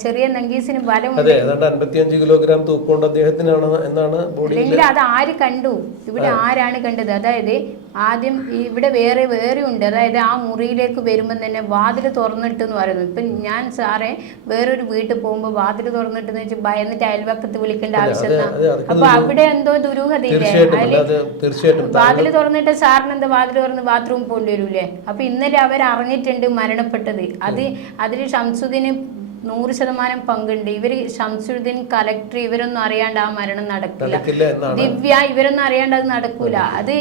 ചെറിയ നങ്കീസിന് ബലം, 55 കിലോഗ്രാം തൂക്കൊണ്ട് അദ്ദേഹത്തിനാണ് എന്നാണ്. അല്ലെങ്കിൽ അത് ആര് കണ്ടു, ഇവിടെ ആരാണ് കണ്ടത്? അതായത് ആദ്യം ഇവിടെ വേറെ ഉണ്ട്. അതായത് ആ മുറിയിലേക്ക് വരുമ്പോൾ തന്നെ വാതിൽ തുറന്നിട്ട് എന്ന് പറയുന്നത്. ഇപ്പം ഞാൻ സാറേ വേറൊരു വീട്ടിൽ പോകുമ്പോൾ വാതിൽ തുറന്നിട്ടെന്ന് വെച്ചാൽ ഭയന്നിട്ട് അയൽവക്കത്ത് വിളിക്കേണ്ട ആവശ്യമില്ല. അപ്പൊ അവിടെ എന്തോ ദുരൂഹതയില്ലേ? വാതിൽ തുറന്നിട്ട് സാറിന് എന്താ വാതിൽ തുറന്ന് ബാത്റൂമിൽ പോകേണ്ടി വരൂലേ? അപ്പൊ ഇന്നലെ അവരറിഞ്ഞിട്ടുണ്ട് മരണപ്പെട്ടത്. അതിൽ ഷംസുദ്ദീന് 100% പങ്കുണ്ട്. ഇവര് ഷംസുദ്ദീൻ, കളക്ടർ ഇവരൊന്നും അറിയാണ്ട് ആ മരണം നടക്കില്ല. ദിവ്യ ഇവരൊന്നും അറിയാണ്ട് അത് നടക്കൂല. അത്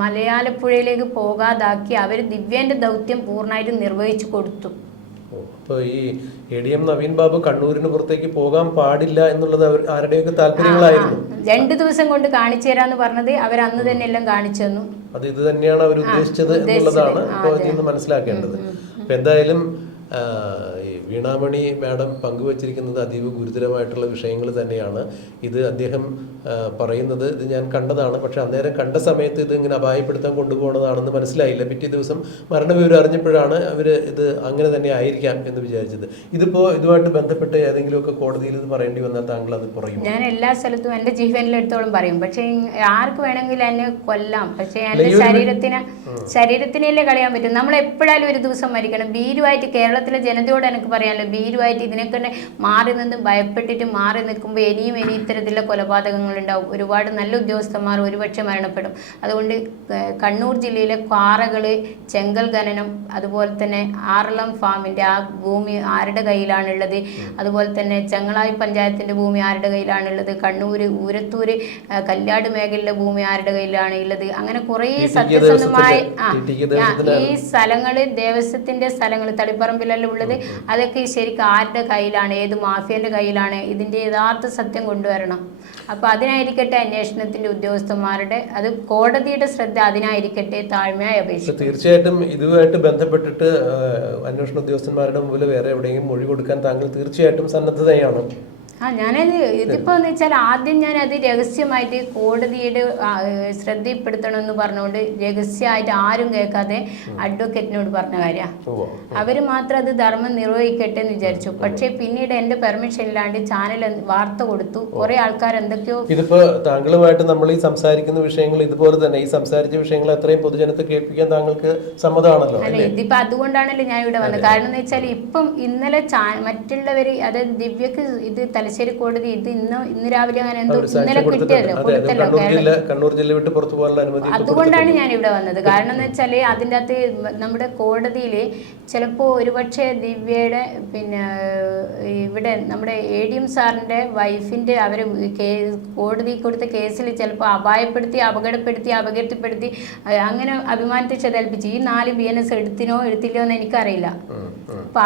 മലയാളപ്പുഴയിലേക്ക് പോകാതാക്കി അവര് ദിവ്യന്റെ ദൗത്യം പൂർണ്ണമായിട്ട് നിർവഹിച്ചു കൊടുത്തു. അപ്പോൾ ഈ ADM നവീൻ ബാബു കണ്ണൂരിന് പുറത്തേക്ക് പോകാൻ പാടില്ല എന്നുള്ളത് ആരുടെയൊക്കെ താല്പര്യങ്ങളായിരുന്നു. 2 ദിവസം കൊണ്ട് കാണിച്ചു തരാന്ന് പറഞ്ഞത് അവർ അന്ന് തന്നെ എല്ലാം കാണിച്ചു തന്നു. അത് ഇത് തന്നെയാണ് അവർ ഉദ്ദേശിച്ചത് എന്നുള്ളതാണ് ഇപ്പോൾ ഇതിൽ നിന്ന് മനസ്സിലാക്കേണ്ടത്. അപ്പം എന്തായാലും വീണാമണി മാഡം പങ്കുവച്ചിരിക്കുന്നത് അതീവ ഗുരുതരമായിട്ടുള്ള വിഷയങ്ങൾ തന്നെയാണ്. ഇത് അദ്ദേഹം പറയുന്നത് ഇത് ഞാൻ കണ്ടതാണ്, പക്ഷെ അന്നേരം കണ്ട സമയത്ത് ഇത് ഇങ്ങനെ അപായപ്പെടുത്താൻ കൊണ്ടുപോകുന്നതാണെന്ന് മനസ്സിലായില്ല. പിറ്റേ ദിവസം മരണവിവരം അറിഞ്ഞപ്പോഴാണ് അവർ ഇത് അങ്ങനെ തന്നെ ആയിരിക്കാം എന്ന് വിചാരിച്ചത്. ഇതിപ്പോൾ ഇതുമായിട്ട് ബന്ധപ്പെട്ട് ഏതെങ്കിലുമൊക്കെ കോടതിയിൽ ഇത് പറയേണ്ടി വന്നാൽ താങ്കൾ അത് പറയും? ഞാൻ എല്ലാ സ്ഥലത്തും എൻ്റെ ജീവനിലെടുത്തോളം പറയും. പക്ഷേ ആർക്ക് വേണമെങ്കിലും എന്നെ കൊല്ലാം, പക്ഷേ എൻ്റെ ശരീരത്തിനല്ലേ കളയാൻ പറ്റും. നമ്മൾ എപ്പോഴായാലും ഒരു ദിവസം മരിക്കണം. ഭീരുവായിട്ട് കേരളത്തിലെ ജനതയോട് എനിക്ക് പറയാമല്ലോ, ഭീരുവായിട്ട് ഇതിനൊക്കെ മാറി നിന്ന് ഭയപ്പെട്ടിട്ട് മാറി നിൽക്കുമ്പോൾ ഇനിയും ഇത്തരത്തിലുള്ള കൊലപാതകങ്ങൾ ഉണ്ടാവും. ഒരുപാട് നല്ല ഉദ്യോഗസ്ഥന്മാർ ഒരുപക്ഷെ മരണപ്പെടും. അതുകൊണ്ട് കണ്ണൂർ ജില്ലയിലെ പാറകൾ, ചെങ്കൽ ഖനനം, അതുപോലെ തന്നെ ആറളം ഫാമിൻ്റെ ആ ഭൂമി ആരുടെ കയ്യിലാണുള്ളത്, അതുപോലെ തന്നെ ചെങ്ങളായി പഞ്ചായത്തിൻ്റെ ഭൂമി ആരുടെ കയ്യിലാണുള്ളത്, കണ്ണൂർ ഊരത്തൂര് കല്യാട് മേഖലയിലെ ഭൂമി ആരുടെ കയ്യിലാണ് ഉള്ളത്, അങ്ങനെ കുറേ സത്യസന്ധമായ ഈ സ്ഥലങ്ങൾ, ദേവസ്വത്തിൻ്റെ സ്ഥലങ്ങൾ തളിപ്പറമ്പിലെല്ലാം ഉള്ളത്, അതൊക്കെ ശരിക്കും ആരുടെ കയ്യിലാണ്, ഏത് മാഫിയൻ്റെ കയ്യിലാണ്, ഇതിൻ്റെ യഥാർത്ഥ സത്യം കൊണ്ടുവരണം. അപ്പോൾ അതിനായിരിക്കട്ടെ അന്വേഷണത്തിൻ്റെ ഉദ്യോഗസ്ഥന്മാരുടെ, അത് കോടതിയുടെ ശ്രദ്ധ അതിനായിരിക്കട്ടെ താഴ്മയായി അപേക്ഷിച്ചു. തീർച്ചയായിട്ടും ഇതുമായിട്ട് ബന്ധപ്പെട്ടിട്ട് അന്വേഷണ ഉദ്യോഗസ്ഥന്മാരുടെ മുമ്പിൽ വേറെ എവിടെയെങ്കിലും മൊഴി കൊടുക്കാൻ താങ്കൾ തീർച്ചയായിട്ടും സന്നദ്ധതയാണ്. ഞാനത് ഇതിപ്പോൾ എന്ന് വെച്ചാൽ ആദ്യം ഞാനത് രഹസ്യമായിട്ട് കോടതിയുടെ ശ്രദ്ധയിൽപ്പെടുത്തണമെന്ന് പറഞ്ഞുകൊണ്ട് രഹസ്യമായിട്ട് ആരും കേൾക്കാതെ അഡ്വക്കേറ്റിനോട് പറഞ്ഞ കാര്യമാണ്. അവർ മാത്രം അത് ധർമ്മം നിർവഹിക്കട്ടെ എന്ന് വിചാരിച്ചു. പക്ഷേ പിന്നീട് എൻ്റെ പെർമിഷൻ ഇല്ലാണ്ട് ചാനൽ വാർത്ത കൊടുത്തു. കുറേ ആൾക്കാർ എന്തൊക്കെയോ. ഇതിപ്പോൾ താങ്കളുമായിട്ട് നമ്മൾ ഈ സംസാരിക്കുന്ന വിഷയങ്ങൾ ഇതുപോലെ തന്നെ ഈ സംസാരിച്ച വിഷയങ്ങൾ എത്രയും പൊതുജനത്തെ കേൾപ്പിക്കാൻ താങ്കൾക്ക് സമ്മതമാണല്ലോ? അല്ല, ഇതിപ്പോൾ അതുകൊണ്ടാണല്ലോ ഞാൻ ഇവിടെ വന്നത്. കാരണം എന്ന് വെച്ചാൽ ഇപ്പം ഇന്നലെ മറ്റുള്ളവർ, അതായത് ദിവ്യക്ക് ഇത് തലശ്ശേരി തലശ്ശേരി കോടതി ഇത് ഇന്ന് രാവിലെ അങ്ങനെ എന്തോ അവർ സാക്ഷ്യം ഇന്നലെ കിട്ടിയല്ലോ കൊടുത്തല്ലോ കണ്ണൂർ ജില്ല വിട്ട് പുറത്തു പോകാനുള്ള അനുമതി അതുകൊണ്ടാണ് ഞാൻ ഇവിടെ വന്നത്. കാരണം എന്ന് വെച്ചാൽ അതിൻ്റെ അകത്ത് നമ്മുടെ കോടതിയിൽ ചിലപ്പോൾ ഒരുപക്ഷെ ദിവ്യയുടെ പിന്നെ ഇവിടെ നമ്മുടെ ADM സാറിൻ്റെ വൈഫിൻ്റെ അവർ കോടതി കൊടുത്ത കേസിൽ ചിലപ്പോൾ അപായപ്പെടുത്തി അപകടപ്പെടുത്തി അപകീർത്തിപ്പെടുത്തി അങ്ങനെ അഭിമാനത്തെ ചെതൽപ്പിച്ച് ഈ 4 BNS എടുത്തിനോ എടുത്തില്ലോ എന്ന് എനിക്കറിയില്ല. അപ്പം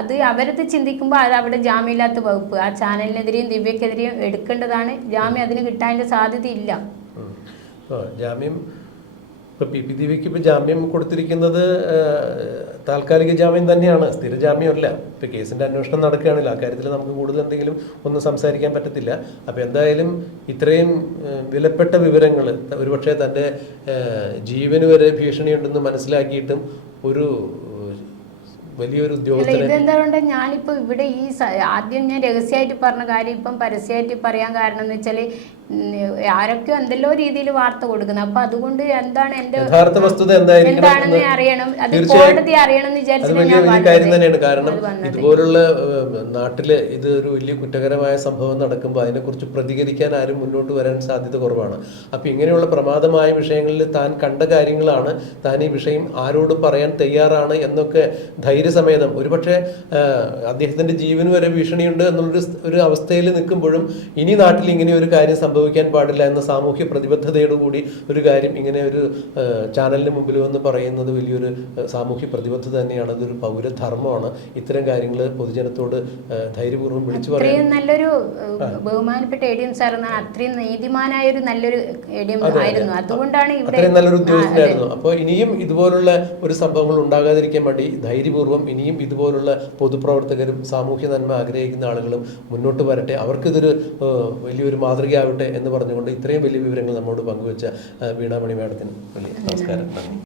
അത് അവരത് ചിന്തിക്കുമ്പോൾ അത് അവിടെ ജാമ്യമില്ലാത്ത വകുപ്പ് ആ ചാനലിനെതിരെയും ദിവ്യക്കെതിരെയും എടുക്കേണ്ടതാണ്. ജാമ്യം അതിന് കിട്ടാനുള്ള സാധ്യതയില്ല. ജാമ്യം ഇപ്പോൾ പി ദിവ്യക്ക് ഇപ്പോൾ ജാമ്യം കൊടുത്തിരിക്കുന്നത് താൽക്കാലിക ജാമ്യം തന്നെയാണ്, സ്ഥിര ജാമ്യമല്ല. ഇപ്പോൾ കേസിൻ്റെ അന്വേഷണം നടക്കുകയാണല്ലോ, ആ കാര്യത്തിൽ നമുക്ക് കൂടുതൽ എന്തെങ്കിലും ഒന്നും സംസാരിക്കാൻ പറ്റത്തില്ല. അപ്പോൾ എന്തായാലും ഇത്രയും വിലപ്പെട്ട വിവരങ്ങൾ ഒരുപക്ഷെ തൻ്റെ ജീവന് വരെ ഭീഷണിയുണ്ടെന്ന് മനസ്സിലാക്കിയിട്ടും ഒരു വലിയൊരു ഉദ്യോഗസ്ഥനെ ഇതെന്താ ഞാനിപ്പോൾ ഇവിടെ ആദ്യം ഞാൻ രഹസ്യമായിട്ട് പറഞ്ഞ കാര്യം ഇപ്പം പരസ്യമായിട്ട് പറയാൻ കാരണം എന്ന് വെച്ചാൽ ആരൊക്കെ എന്തെല്ലോ രീതിയിൽ വാർത്ത കൊടുക്കുന്നത്. അപ്പൊ അതുകൊണ്ട് എന്താണ് എന്റെ യഥാർത്ഥ വസ്തുത എന്താണെന്ന് അറിയണം, അത് കോടതി അറിയണം എന്ന് വിചാരിച്ചു കാര്യം തന്നെയാണ്. കാരണം ഇതുപോലുള്ള നാട്ടില് ഇത് ഒരു വലിയ കുറ്റകരമായ സംഭവം നടക്കുമ്പോൾ അതിനെക്കുറിച്ച് പ്രതികരിക്കാൻ ആരും മുന്നോട്ട് വരാൻ സാധ്യത കുറവാണ്. അപ്പൊ ഇങ്ങനെയുള്ള പ്രമാദമായ വിഷയങ്ങളിൽ താൻ കണ്ട കാര്യങ്ങളാണ്, താൻ ഈ വിഷയം ആരോട് പറയാൻ തയ്യാറാണ് എന്നൊക്കെ ധൈര്യസമേതം, ഒരുപക്ഷെ അദ്ദേഹത്തിന്റെ ജീവന് വരെ ഭീഷണിയുണ്ട് എന്നുള്ളൊരു അവസ്ഥയിൽ നിൽക്കുമ്പോഴും ഇനി നാട്ടിൽ ഇങ്ങനെ ഒരു കാര്യം സംഭവിക്കാൻ പാടില്ല എന്ന സാമൂഹ്യ പ്രതിബദ്ധതയോടുകൂടി ഒരു കാര്യം ഇങ്ങനെ ഒരു ചാനലിന് മുമ്പിൽ വന്ന് പറയുന്നത് വലിയൊരു സാമൂഹ്യ പ്രതിബദ്ധത തന്നെയാണ്. അതൊരു പൗരധർമ്മമാണ്. ഇത്തരം കാര്യങ്ങൾ പൊതുജനത്തോട് ധൈര്യപൂർവ്വം വിളിച്ചു പറയാൻ. നല്ലൊരു ബഹുമാനപ്പെട്ട ADM സാർ അത്രയും നീതിമാനായ ഒരു നല്ലൊരു ADM ആയിരുന്നു. അതുകൊണ്ടാണ് അത്രയും നല്ലൊരു ഉദ്യോഗസ്ഥനായിരുന്നു. അപ്പോൾ ഇനിയും ഇതുപോലുള്ള ഒരു സംഭവങ്ങൾ ഉണ്ടാകാതിരിക്കാൻ വേണ്ടി ധൈര്യപൂർവ്വം ഇനിയും ഇതുപോലുള്ള പൊതുപ്രവർത്തകരും സാമൂഹ്യ നന്മ ആഗ്രഹിക്കുന്ന ആളുകളും മുന്നോട്ട് വരട്ടെ, അവർക്കിതൊരു വലിയൊരു മാതൃകയാവട്ടെ എന്ന് പറഞ്ഞുകൊണ്ട് ഇത്രയും വലിയ വിവരങ്ങൾ നമ്മോട് പങ്കുവെച്ച വീണാമണി മാഡത്തിന് വലിയ നമസ്കാരം, നന്ദി.